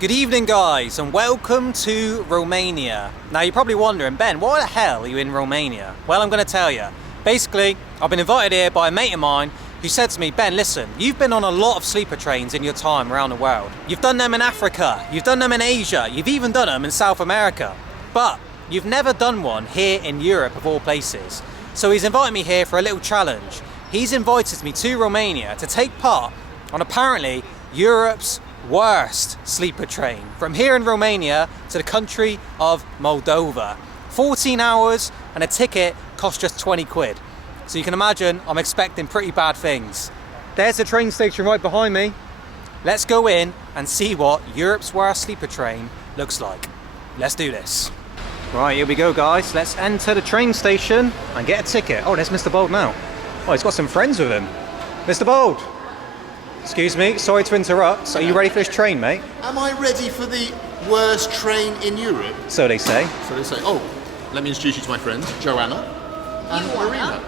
Good evening guys and welcome to Romania. Now you're probably wondering, Ben, why the hell are you in Romania? Well, I'm going to tell you. Basically, I've been invited here by a mate of mine who said to me, Ben, listen, you've been on a lot of sleeper trains in your time around the world. You've done them in Africa, you've done them in Asia, you've even done them in South America. But you've never done one here in Europe of all places. So he's invited me here for a little challenge. He's invited me to Romania to take part on apparently Europe's worst sleeper train from here in Romania to the country of Moldova. 14 hours and a ticket cost just 20 quid. So you can imagine I'm expecting pretty bad things. There's the train station right behind me. Let's go in and see what Europe's worst sleeper train looks like. Let's do this. Right, here we go guys. Let's enter the train station and get a ticket. Oh, there's Mr. Bold now. Oh, he's got some friends with him. Mr. Bold. Excuse me, sorry to interrupt. Are you ready for this train, mate? Am I ready for the worst train in Europe? So they say. So they say. Oh, let me introduce you to my friends, Joanna and Marina.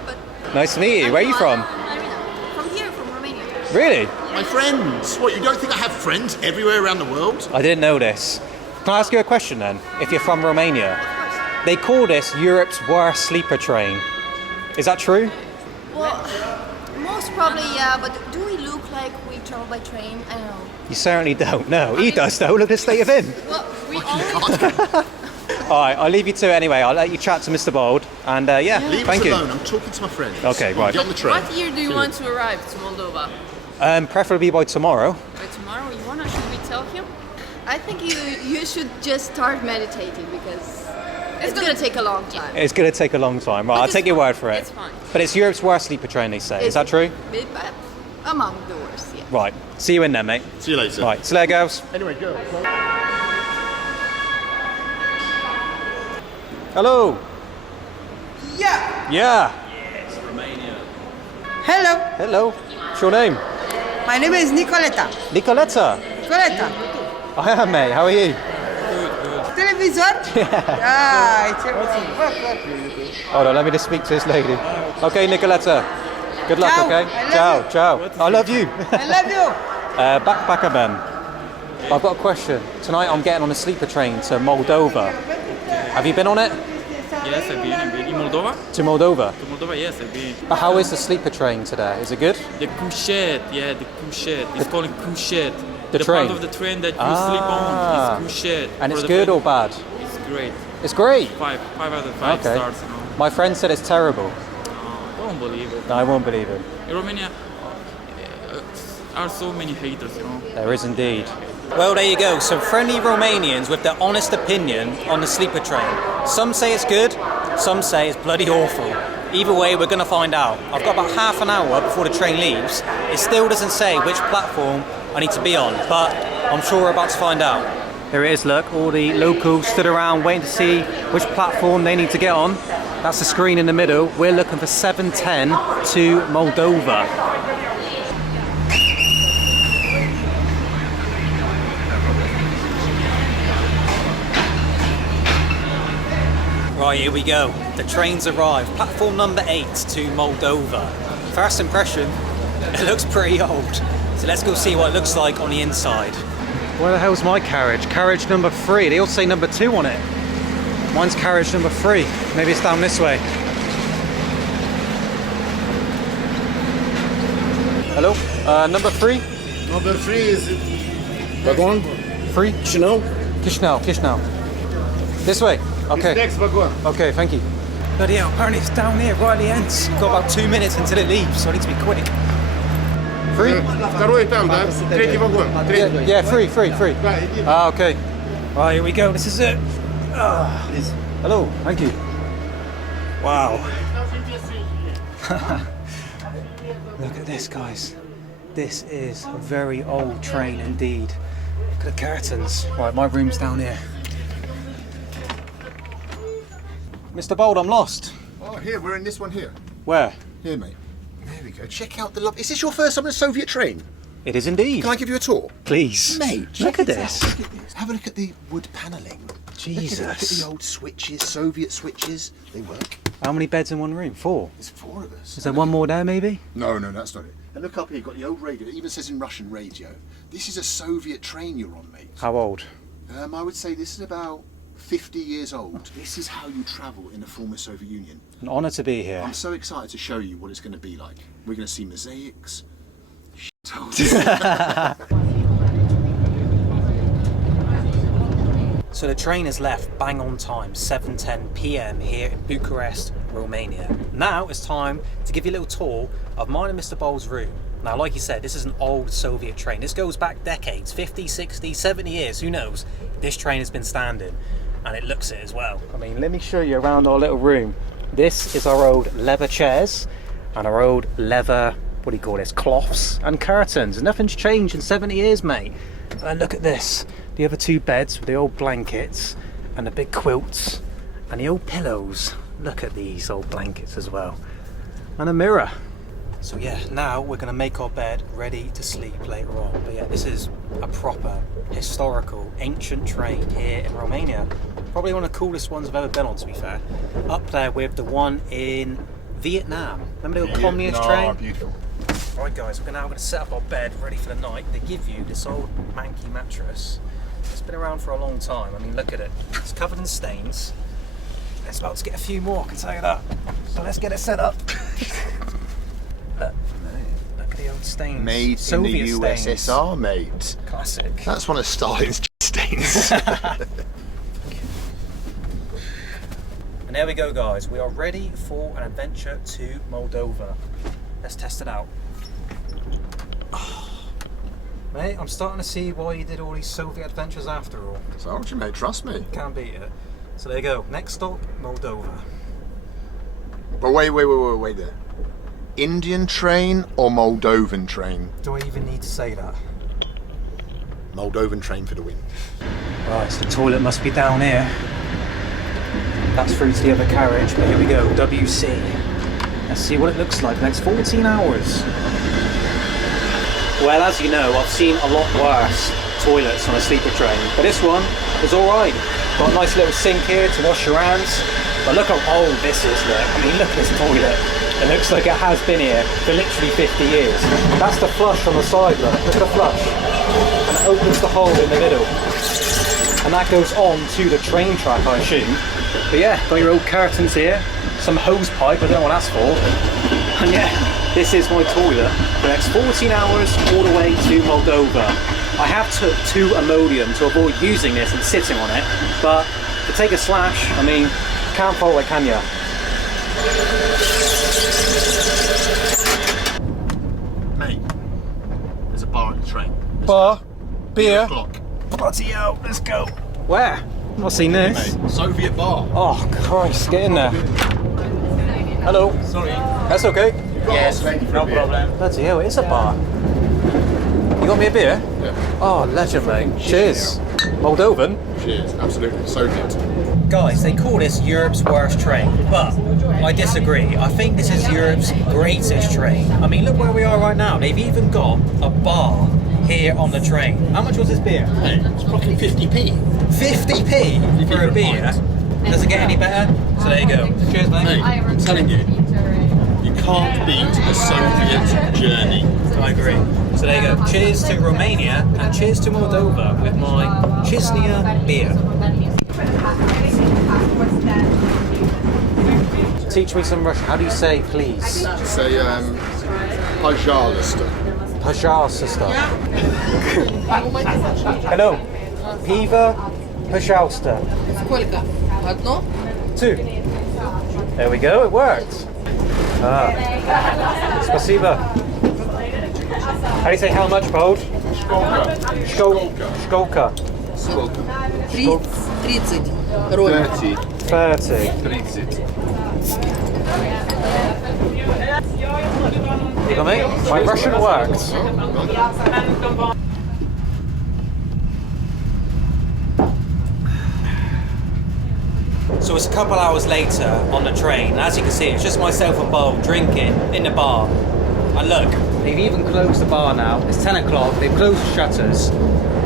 Nice to meet you. Where are you from? Marina. From here, from Romania. Really? My friends. What, you don't think I have friends everywhere around the world? I didn't know this. Can I ask you a question then? If you're from Romania, Of course. they call this Europe's worst sleeper train. Is that true? Well, most probably, yeah, but do we look like we travel by train? I don't know. You certainly don't. No, he does though. Look at the state of him. Well, we only... Alright, I'll leave you to it anyway. I'll let you chat to Mr. Bold. And yeah, Leave thank us you. alone. I'm talking to my friends. Okay, right. Get on the train. What year do you want to arrive to Moldova? Preferably by tomorrow. By tomorrow, you wanna? Should we tell him? I think you should just start meditating because it's gonna take a long time. It's going to take a long time. Right, I'll it's take your fine. word for it. It's fine. But it's Europe's worst sleeper train, they say. Is that true? Among the worst, yeah. Right. See you in there, mate. See you later. Right. See you later, girls. Anyway, go. Hello. Yeah. Yeah. Hello. Hello. What's your name? My name is Nicoleta. Nicoletta. Nicoleta. I am, mate. How are you? Television? Yeah. It's everything. Hold on, let me just speak to this lady. Okay, Nicoletta. Good luck, Ciao. okay? I love Ciao, ciao. I love you. I love you. Backpacker Ben. I've got a question. Tonight I'm getting on a sleeper train to Moldova. Have you been on it? Yes, I've been in Moldova. To Moldova? To Moldova, yes, I've been. But how is the sleeper train today? Is it good? The couchette, yeah, the couchette. It's called couchette. The part train? of the train that you sleep on is couchette. And For it's the good bed. or bad? It's great. It's great. Five out of five Okay. stars, you know. My friend said it's terrible. Don't believe it. No, I won't believe it. In Romania, are so many haters, you know. There is indeed. Well, there you go. Some friendly Romanians with their honest opinion on the sleeper train. Some say it's good, some say it's bloody awful. Either way, we're going to find out. I've got about half an hour before the train leaves. It still doesn't say which platform I need to be on, but I'm sure we're about to find out. There it is, look. All the locals stood around waiting to see which platform they need to get on. That's the screen in the middle. We're looking for 710 to Moldova. Right, here we go. The train's arrived. Platform number 8 to Moldova. First impression, it looks pretty old. So let's go see what it looks like on the inside. Where the hell's my carriage? Carriage number 3. They all say number 2 on it. Mine's carriage number 3. Maybe it's down this way. Hello? Number 3? Number 3 is wagon. 3? Chisinau. Chisinau. This way? Okay. Next wagon. Okay, thank you. Bloody hell, apparently it's down here right at the end. Got about 2 minutes until it leaves, so I need to be quick. 3? Второй там, да? Третий вагон. Yeah, free. Ah, okay. Right, here we go. This is it. Hello, thank you. Wow. Look at this, guys. This is a very old train indeed. Look at the curtains. Right, my room's down here. Mr. Bold, I'm lost. Oh, here, we're in this one here. Where? Here, mate. There we go. Check out the love. Is this your first time on a Soviet train? It is indeed. Can I give you a tour? Please. Mate, look check at it this. out. Look at this. Have a look at the wood panelling. Jesus. Look at the old switches, Soviet switches. They work. How many beds in one room? 4. There's 4 of us. Is there one more there, maybe? No, that's not it. And look up here, you've got the old radio. It even says in Russian radio. This is a Soviet train you're on, mate. How old? I would say this is about 50 years old. This is how you travel in the former Soviet Union. An honour to be here. I'm so excited to show you what it's going to be like. We're going to see mosaics. So the train has left bang on time, 7:10 p.m. here in Bucharest, Romania. Now it's time to give you a little tour of mine and Mr. Bowles' room. Now, like you said, this is an old Soviet train. This goes back decades, 50, 60, 70 years, who knows? This train has been standing, and it looks it as well. I mean, let me show you around our little room. This is our old leather chairs and our old leather, what do you call this, cloths and curtains. Nothing's changed in 70 years, mate. And look at this. The other two beds with the old blankets and the big quilts and the old pillows. Look at these old blankets as well. And a mirror. So yeah, now we're gonna make our bed ready to sleep later on. But yeah, this is a proper historical ancient train here in Romania. Probably one of the coolest ones I've ever been on, to be fair. Up there with the one in Vietnam. Remember the old communist train? Beautiful. Alright guys, we're gonna set up our bed ready for the night. They give you this old manky mattress. It's been around for a long time. I mean, look at it. It's covered in stains. It's about to get a few more, I can tell you that. So let's get it set up. Look at the old stains. Made Soviet in the stains. USSR, mate. Classic. That's one of Stalin's stains. And there we go, guys. We are ready for an adventure to Moldova. Let's test it out. Mate, I'm starting to see why you did all these Soviet adventures after all. Told you, mate, trust me. Can't beat it. So there you go. Next stop, Moldova. But wait there. Indian train or Moldovan train? Do I even need to say that? Moldovan train for the win. Right, so the toilet must be down here. That's through to the other carriage, but here we go, WC. Let's see what it looks like the next 14 hours. Well, as you know, I've seen a lot worse toilets on a sleeper train, but this one is alright. Got a nice little sink here to wash your hands, but look how old this is, look. I mean, look at this toilet. It looks like it has been here for literally 50 years. That's the flush on the side, look. Look at the flush. And it opens the hole in the middle. And that goes on to the train track, I assume. But yeah, got your old curtains here. Some hose pipe, I don't know what that's for. And yeah, this is my toilet for the next 14 hours all the way to Moldova. I have took 2 Imodium to avoid using this and sitting on it, but to take a slash, I mean, can't fault it, can ya? Mate, there's a bar on the train. Bar? Beer? O'clock. Bloody hell, let's go. Where? I've not seen this. Mate, Soviet bar. Oh Christ, get in there. Hello. Sorry. That's okay. Yes, no problem. Bloody hell, it is a bar. You got me a beer? Yeah. Oh, legend, mate. Cheers. Moldovan? Cheers, absolutely. Soviet. Guys, they call this Europe's worst train, but I disagree. I think this is Europe's greatest train. I mean, look where we are right now. They've even got a bar here on the train. How much was this beer? Hey, it's fucking 50p. 50p for a beer? Does it get any better? So there you go. Cheers, mate. Mate, I'm telling you, you can't beat the Soviet journey. I agree. So there you go. Cheers to Romania and cheers to Moldova with my Chisinau beer. Teach me some Russian. How do you say please? Say, пожалуйста. Пожалуйста. Hello. Piva, пожалуйста. Сколько? Одно? 2. There we go, it worked. Спасибо. How do you say how much, Bold? Shkolka. Сколько? 30. Роль. 30. 30. You got me? My Russian worked. So it's a couple hours later on the train. As you can see, it's just myself and Bob drinking in the bar. And look, They've even closed the bar now. It's 10 o'clock. They've closed the shutters.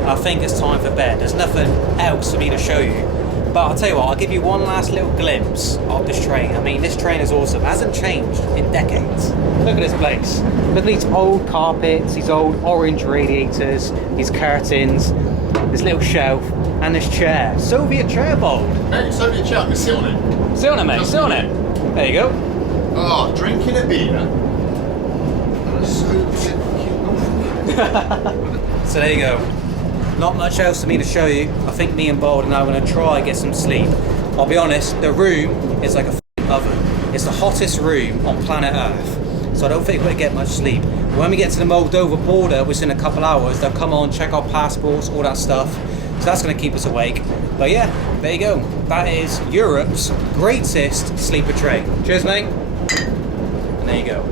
I think it's time for bed. There's nothing else for me to show you. But I'll tell you what, I'll give you one last little glimpse of this train. I mean, this train is awesome. It hasn't changed in decades. Look at this place. Look at these old carpets, these old orange radiators, these curtains, this little shelf, and this chair. Soviet chair, Bold. Hey, Soviet chair, I'm gonna sit on it. Sit on it, mate. Sit on it. There you go. Oh, drinking a beer. Soviet. So there you go. Not much else for me to show you. I think me and Bold are now going to try and get some sleep. I'll be honest, the room is like a f***ing oven. It's the hottest room on planet Earth. So I don't think we're going to get much sleep. When we get to the Moldova border, which is in a couple hours, they'll come on, check our passports, all that stuff. So that's going to keep us awake. But yeah, there you go. That is Europe's greatest sleeper train. Cheers, mate. And there you go.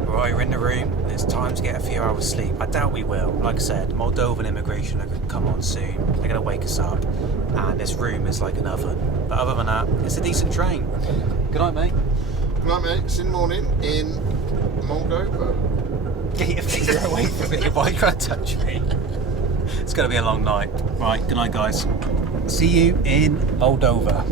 Right, we're in the room. It's time to get a few hours sleep. I doubt we will. Like I said, Moldovan immigration are going to come on soon. They're going to wake us up. And this room is like an oven. But other than that, it's a decent train. Good night, mate. Good night, mate. It's in the morning in Moldova. Get your finger away from me. Why are you trying to touch me? It's going to be a long night. Right, good night, guys. See you in Moldova.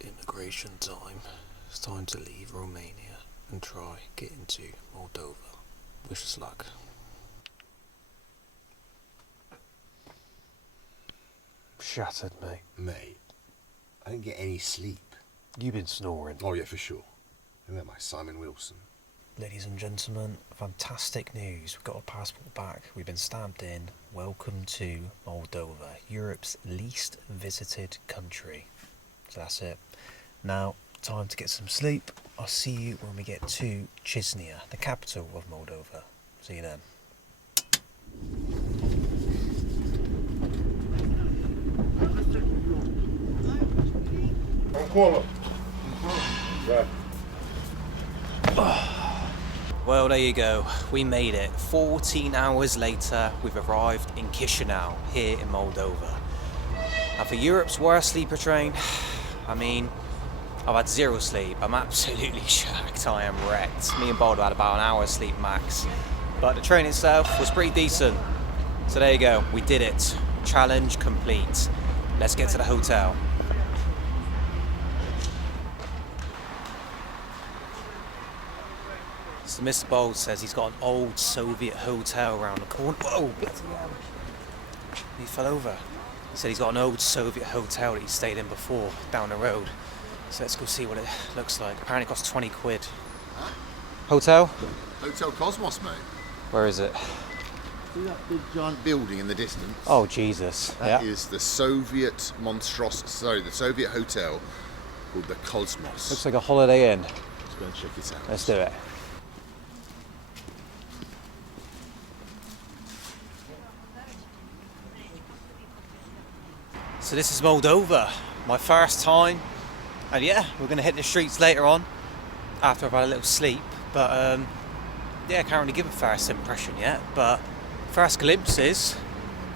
Immigration time. It's time to leave Romania and try get into Moldova. Wish us luck. Shattered, mate. Mate, I didn't get any sleep. You've been snoring. Oh yeah, for sure. Isn't that my Simon Wilson? Ladies and gentlemen, fantastic news. We've got our passport back. We've been stamped in. Welcome to Moldova, Europe's least visited country. So that's it. Now, time to get some sleep. I'll see you when we get to Chisinau, the capital of Moldova. See you then. Well, there you go. We made it. 14 hours later, we've arrived in Chisinau, here in Moldova. Now, for Europe's worst sleeper train, I mean, I've had zero sleep. I'm absolutely shagged. I am wrecked. Me and Bold had about an hour's sleep max. But the train itself was pretty decent. So there you go. We did it. Challenge complete. Let's get to the hotel. So Mr. Bold says he's got an old Soviet hotel around the corner. Whoa, bloody hell. He fell over. He said he's got an old Soviet hotel that he stayed in before, down the road. So let's go see what it looks like. Apparently it costs 20 quid. Huh? Hotel? Hotel Cosmos, mate. Where is it? See that big giant building in the distance? Oh, Jesus. That is the Soviet the Soviet hotel called the Cosmos. Looks like a Holiday Inn. Let's go and check it out. Let's do it. So this is Moldova, my first time, and yeah, we're going to hit the streets later on after I've had a little sleep, but yeah, I can't really give a first impression yet, but first glimpses,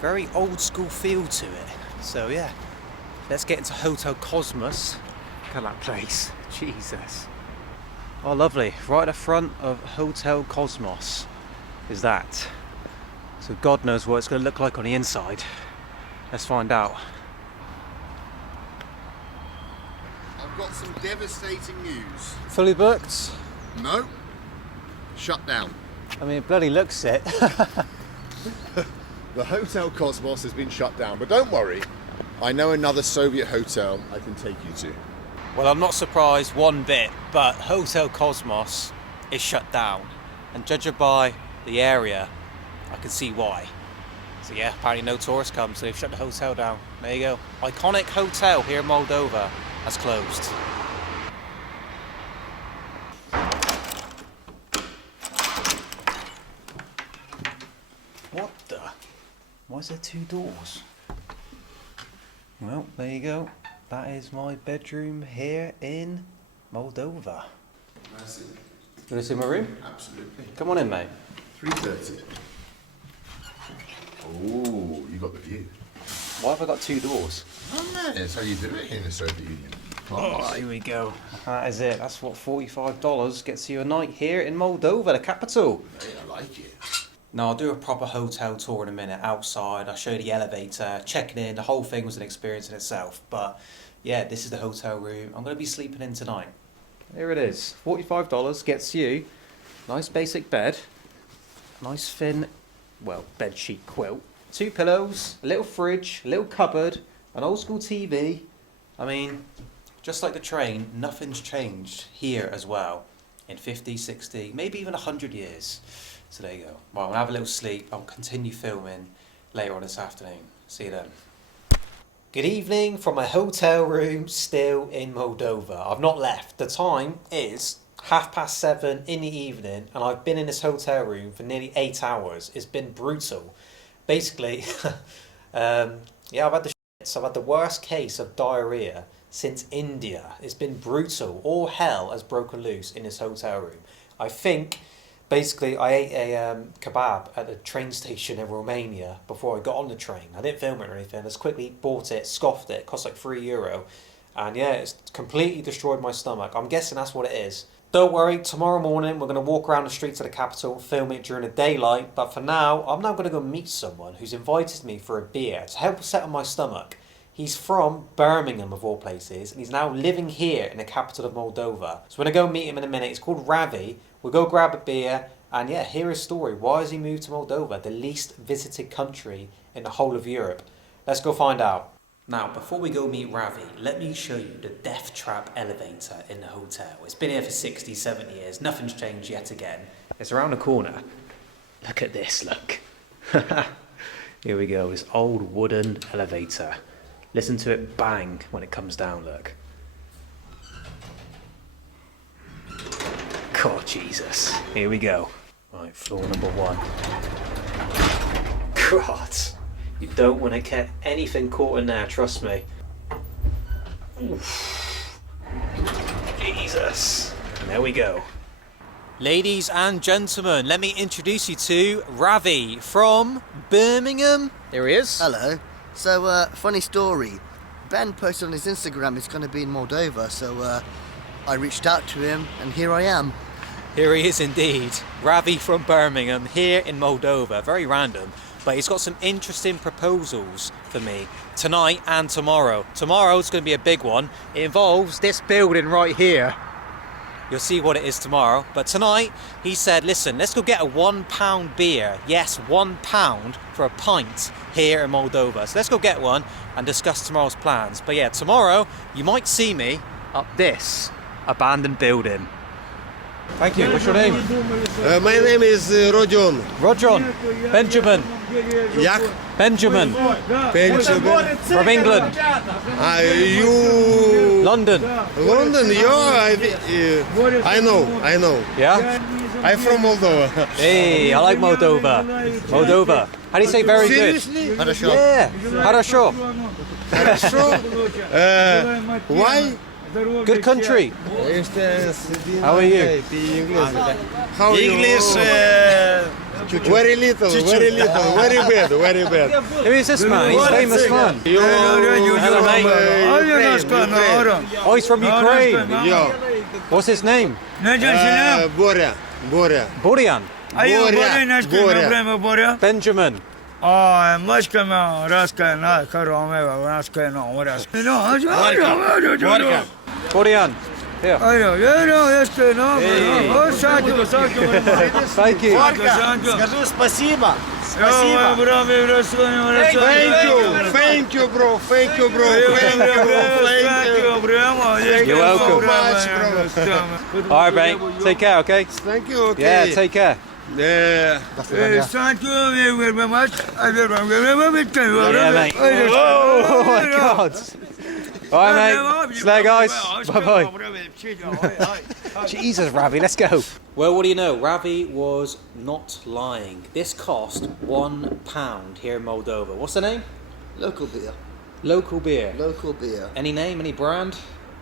very old school feel to it. So yeah, let's get into Hotel Cosmos. Look at that place, Jesus. Oh lovely, right at the front of Hotel Cosmos is that. So God knows what it's going to look like on the inside. Let's find out. I've got some devastating news. Fully booked? No. Shut down. I mean, it bloody looks it. The Hotel Cosmos has been shut down, but don't worry. I know another Soviet hotel I can take you to. Well, I'm not surprised one bit, but Hotel Cosmos is shut down. And judging by the area, I can see why. So yeah, apparently no tourists come, so they've shut the hotel down. There you go. Iconic hotel here in Moldova has closed. What the? Why is there two doors? Well, there you go. That is my bedroom here in Moldova. You want to see my room? Absolutely. Come on in, mate. 3:30. Oh, you got the view. Why have I got two doors? Oh man, that's how you do it here in the Soviet Union. Oh, here we go. That is it. That's what $45 gets you a night here in Moldova, the capital. Hey, I like it. Now, I'll do a proper hotel tour in a minute outside. I'll show you the elevator, checking in. The whole thing was an experience in itself. But yeah, this is the hotel room I'm going to be sleeping in tonight. Here it is. $45 gets you nice basic bed, nice thin, well, bed sheet quilt, 2 pillows, a little fridge, a little cupboard, an old school TV. I mean, just like the train, nothing's changed here as well in 50, 60, maybe even 100 years. So there you go. Well, I'm gonna have a little sleep. I'll continue filming later on this afternoon. See you then. Good evening from my hotel room, still in Moldova. I've not left. The time is 7:30 in the evening, and I've been in this hotel room for nearly 8 hours. It's been brutal. Basically, yeah, I've had the shits. I've had the worst case of diarrhea since India. It's been brutal. All hell has broken loose in this hotel room. I think, basically, I ate a kebab at the train station in Romania before I got on the train. I didn't film it or anything. I just quickly bought it, scoffed it. It cost like €3. And yeah, it's completely destroyed my stomach. I'm guessing that's what it is. Don't worry, tomorrow morning we're going to walk around the streets of the capital, film it during the daylight. But for now, I'm now going to go meet someone who's invited me for a beer to help settle my stomach. He's from Birmingham, of all places, and he's now living here in the capital of Moldova. So we're going to go meet him in a minute. He's called Ravi. We'll go grab a beer and yeah, hear his story. Why has he moved to Moldova, the least visited country in the whole of Europe? Let's go find out. Now, before we go meet Ravi, let me show you the death trap elevator in the hotel. It's been here for 60, 70 years. Nothing's changed yet again. It's around the corner. Look at this, look. Here we go, this old wooden elevator. Listen to it bang when it comes down, look. God, Jesus. Here we go. Right, floor number 1. God. You don't want to get anything caught in there, trust me. Oof. Jesus. And there we go. Ladies and gentlemen, let me introduce you to Ravi from Birmingham. There he is. Hello. So, funny story. Ben posted on his Instagram he's going to be in Moldova, so I reached out to him, and here I am. Here he is indeed. Ravi from Birmingham, here in Moldova. Very random, but he's got some interesting proposals for me tonight and tomorrow. Tomorrow's going to be a big one. It involves this building right here. You'll see what it is tomorrow. But tonight, he said, listen, let's go get a £1 beer. Yes, £1 for a pint here in Moldova. So let's go get one and discuss tomorrow's plans. But yeah, tomorrow, you might see me up this abandoned building. Thank you. What's your name? My name is Rodion. Rodron. Benjamin. Jak? Benjamin. Benjamin. From England. You... London. London, yeah, I know. Yeah? I'm from Moldova. Hey, I like Moldova. Moldova. How do you say very good? Seriously? Хорошо. Yeah. Хорошо. Хорошо. Why? Good country. How are you? How English? Very little, very bad, very bad. Who is this man? He's a famous man. Hello, mate. Oh, he's from Ukraine. Yeah. What's his name? Боря. Borian. Боря. Benjamin. Borian. Here. Thank you. Скажи спасибо. Thank you, bro. You're welcome. All right, mate. Take care, okay? Thank you, okay. Yeah, take care. Yeah. Thank you very much. Yeah, mate. Oh my God. All right, mate. Slay, guys. Bye-bye. Jesus, Ravi, let's go. Well, what do you know? Ravi was not lying. This cost £1 here in Moldova. What's the name? Local beer. Local beer. Local beer. Any name, any brand?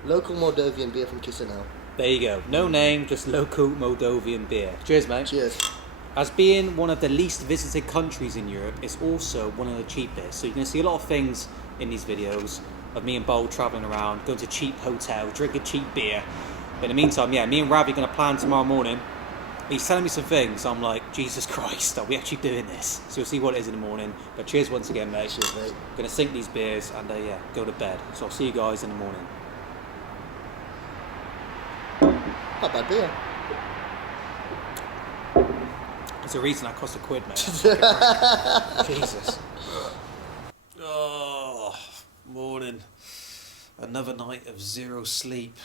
Local Moldovan beer from Chisinau. There you go. No name, just local Moldovan beer. Cheers, mate. Cheers. As being one of the least visited countries in Europe, it's also one of the cheapest. So you're going to see a lot of things in these videos of me and Bold travelling around, going to cheap hotels, drinking cheap beer. But in the meantime, yeah, me and Ravi are going to plan tomorrow morning. He's telling me some things. I'm like, Jesus Christ, are we actually doing this? So you'll see what it is in the morning. But cheers once again, mate. Cheers, mate. Going to sink these beers and yeah, go to bed. So I'll see you guys in the morning. Not bad beer. There's a reason that cost £1, mate. Jesus. Oh, morning. Another night of zero sleep.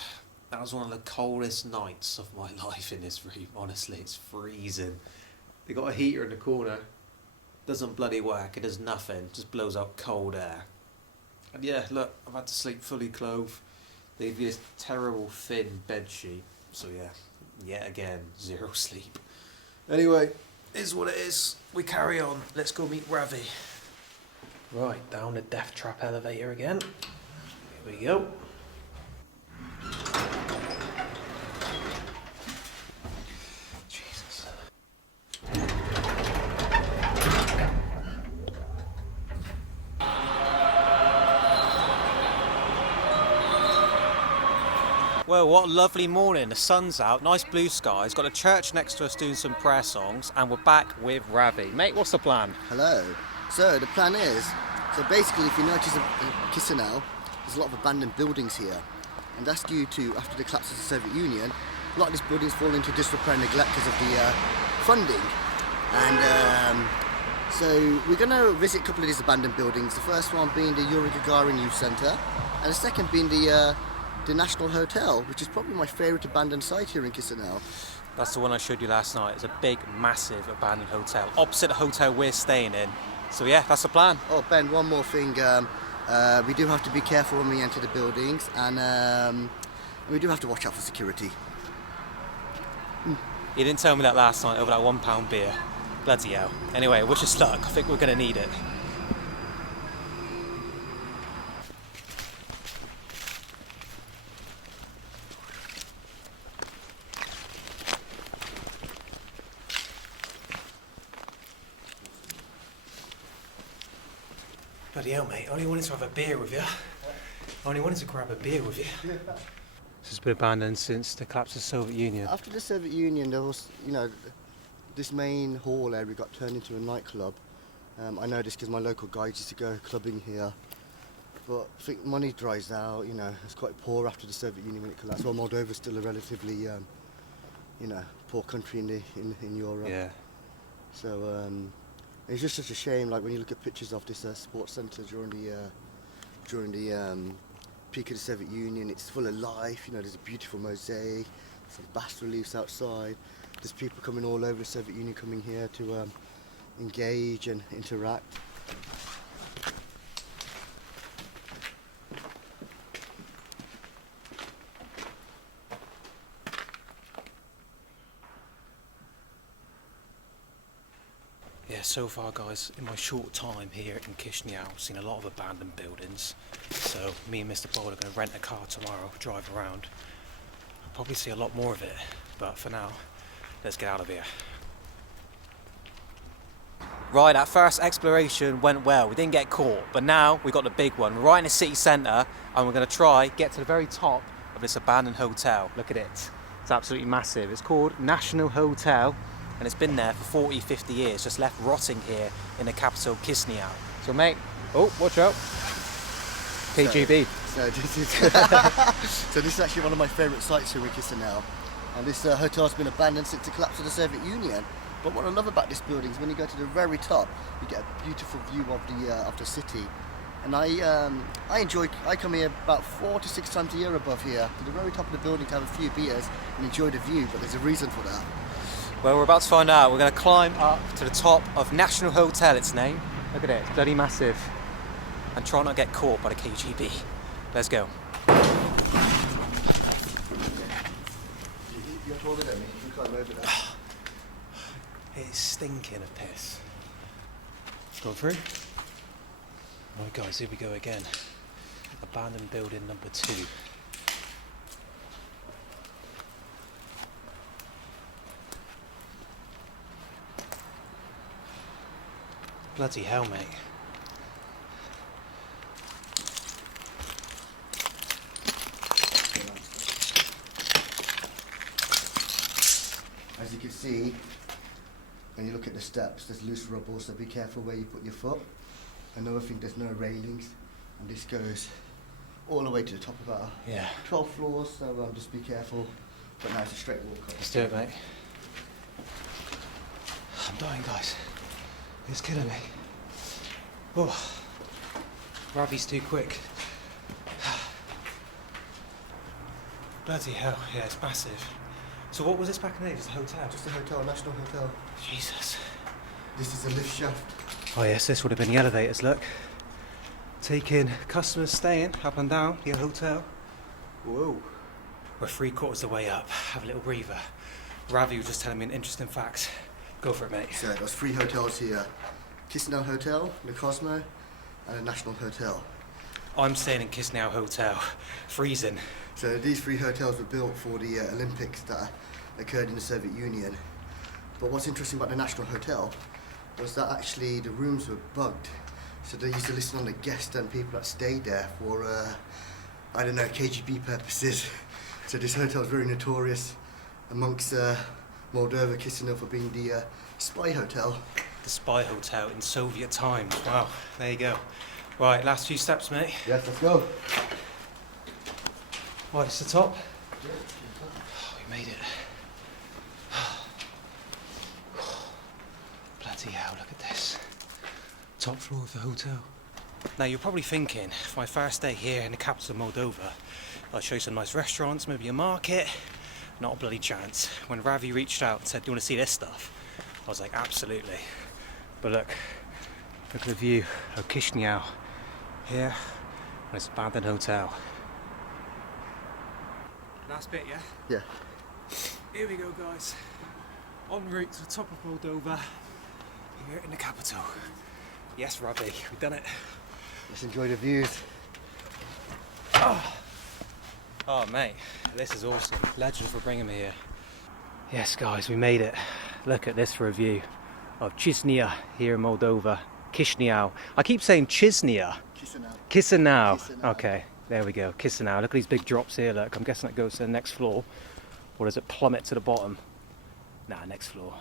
That was one of the coldest nights of my life in this room. Honestly, it's freezing. They got a heater in the corner. Doesn't bloody work. It does nothing. Just blows out cold air. And yeah, look, I've had to sleep fully clothed. They give you this terrible thin bed sheet. So yeah, yet again, zero sleep. Anyway, is what it is. We carry on. Let's go meet Ravi. Right, down the death trap elevator again. Here we go. Jesus. Well, what a lovely morning. The sun's out, nice blue skies, got a church next to us doing some prayer songs, and we're back with Ravi. Mate, what's the plan? Hello. So the plan is, so basically if you notice in Chisinau, there's a lot of abandoned buildings here. And that's due to, after the collapse of the Soviet Union, a lot of these buildings fall into disrepair and neglect because of the funding. And so we're going to visit a couple of these abandoned buildings. The first one being the Yuri Gagarin Youth Centre, and the second being the National Hotel, which is probably my favourite abandoned site here in Chisinau. That's the one I showed you last night. It's a big, massive abandoned hotel, opposite the hotel we're staying in. So yeah, that's the plan. Oh Ben, one more thing. We do have to be careful when we enter the buildings, and we do have to watch out for security. You didn't tell me that last night over that £1 beer. Bloody hell. Anyway, wish us luck. I think we're going to need it. Bloody hell, mate. I only wanted to have a beer with you. I only wanted to grab a beer with you. This has been abandoned since the collapse of the Soviet Union. After the Soviet Union, there was, this main hall area got turned into a nightclub. I know this because my local guides used to go clubbing here. But I think money dries out, it's quite poor after the Soviet Union when it collapsed. Well, Moldova is still a relatively, poor country in Europe. Yeah. So it's just such a shame, like when you look at pictures of this sports centre during the peak of the Soviet Union, it's full of life, there's a beautiful mosaic, some bas reliefs outside, there's people coming all over the Soviet Union coming here to engage and interact. Yeah, so far guys, in my short time here in Chisinau, I've seen a lot of abandoned buildings. So me and Mr. Bold are going to rent a car tomorrow, drive around. I'll probably see a lot more of it, but for now, let's get out of here. Right, that first exploration went well. We didn't get caught, but now we got the big one. We're right in the city centre, and we're going to try get to the very top of this abandoned hotel. Look at it. It's absolutely massive. It's called National Hotel, and it's been there for 40, 50 years, just left rotting here in the capital, Chisinau. So mate, oh, watch out. KGB. So this is actually one of my favourite sites here in Chisinau. And this hotel's been abandoned since the collapse of the Soviet Union. But what I love about this building is when you go to the very top, you get a beautiful view of the city. And I come here about 4 to 6 times a year above here, to the very top of the building to have a few beers and enjoy the view, but there's a reason for that. Well, we're about to find out. We're going to climb up to the top of National Hotel, its name. Look at it, it's bloody massive. And try not to get caught by the KGB. Let's go. You're taller than me, you can climb over there. It's stinking of piss. Go through. Right guys, here we go again. Abandoned building number 2. Bloody hell, mate. As you can see, when you look at the steps, there's loose rubble, so be careful where you put your foot. Another thing, there's no railings, and this goes all the way to the top of our 12 floors, so just be careful. But now it's a straight walk up. Let's do it, mate. I'm dying, guys. It's killing me. Oh, Ravi's too quick. Bloody hell, yeah, it's massive. So what was this back in the day? Just a hotel? Just a hotel, a national hotel. Jesus. This is a lift shaft. Oh yes, this would have been the elevators, look. Taking customers staying up and down the hotel. Whoa. We're 3/4 of the way up. Have a little breather. Ravi was just telling me an interesting fact. Go for it, mate. So there's 3 hotels here. Chisinau Hotel, the Cosmo, and a national hotel. I'm staying in Chisinau Hotel. Freezing. So these 3 hotels were built for the Olympics that occurred in the Soviet Union. But what's interesting about the National Hotel was that actually the rooms were bugged. So they used to listen on the guests and people that stayed there for, I don't know, KGB purposes. So this hotel is very notorious amongst Moldova, Chisinau, for being the spy hotel. The spy hotel in Soviet times. Wow, there you go. Right, last few steps, mate. Yes, let's go. Right, it's the top. Oh, we made it. Bloody hell, look at this. Top floor of the hotel. Now, you're probably thinking, for my first day here in the capital of Moldova, I'll show you some nice restaurants, maybe a market. Not a bloody chance. When Ravi reached out and said, do you want to see this stuff? I was like, absolutely. But look at the view of Chisinau here on this abandoned hotel. Last bit, yeah? Yeah. Here we go, guys. En route to the top of Moldova, here in the capital. Yes, Ravi, we've done it. Let's enjoy the views. Oh, mate, this is awesome. Legend for bringing me here. Yes, guys, we made it. Look at this review of Chisinau here in Moldova. Chisinau. I keep saying Chisinau. Chisinau. Okay, there we go. Chisinau. Look at these big drops here. Look, I'm guessing that goes to the next floor. Or does it plummet to the bottom? Nah, next floor.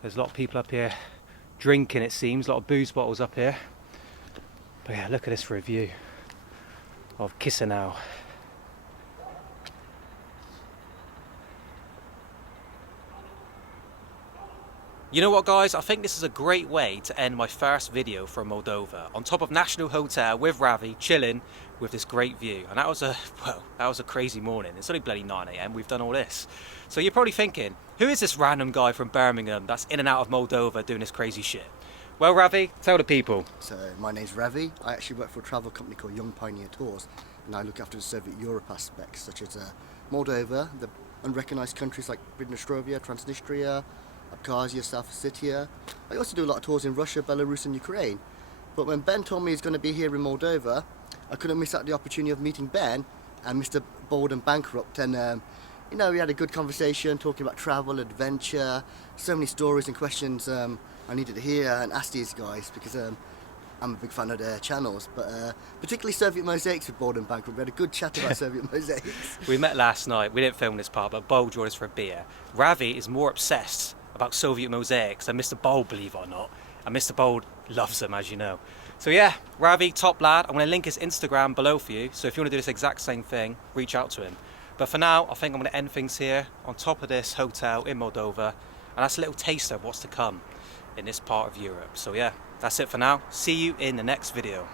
There's a lot of people up here drinking, it seems. A lot of booze bottles up here. But yeah, look at this review of Chisinau. You know what, guys, I think this is a great way to end my first video from Moldova, on top of National Hotel with Ravi, chilling with this great view. And that was a crazy morning. It's only bloody 9 AM, we've done all this. So you're probably thinking, who is this random guy from Birmingham that's in and out of Moldova doing this crazy shit? Well, Ravi, tell the people. So my name's Ravi. I actually work for a travel company called Young Pioneer Tours, and I look after the Soviet Europe aspects, such as Moldova, the unrecognised countries like Prydnestrovia, Transnistria, Abkhazia, South Ossetia. I also do a lot of tours in Russia, Belarus and Ukraine. But when Ben told me he's going to be here in Moldova, I couldn't miss out the opportunity of meeting Ben and Mr. Bold and Bankrupt. And, you know, we had a good conversation talking about travel, adventure, so many stories and questions I needed to hear and ask these guys because I'm a big fan of their channels. But particularly Soviet mosaics with Bold and Bankrupt. We had a good chat about Soviet mosaics. We met last night. We didn't film this part, but Bold joined us for a beer. Ravi is more obsessed about Soviet mosaics than Mr. Bold, believe it or not. And Mr. Bold loves them, as you know. So yeah, Ravi, top lad. I'm going to link his Instagram below for you. So if you want to do this exact same thing, reach out to him. But for now, I think I'm going to end things here on top of this hotel in Moldova. And that's a little taster of what's to come in this part of Europe. So yeah, that's it for now. See you in the next video.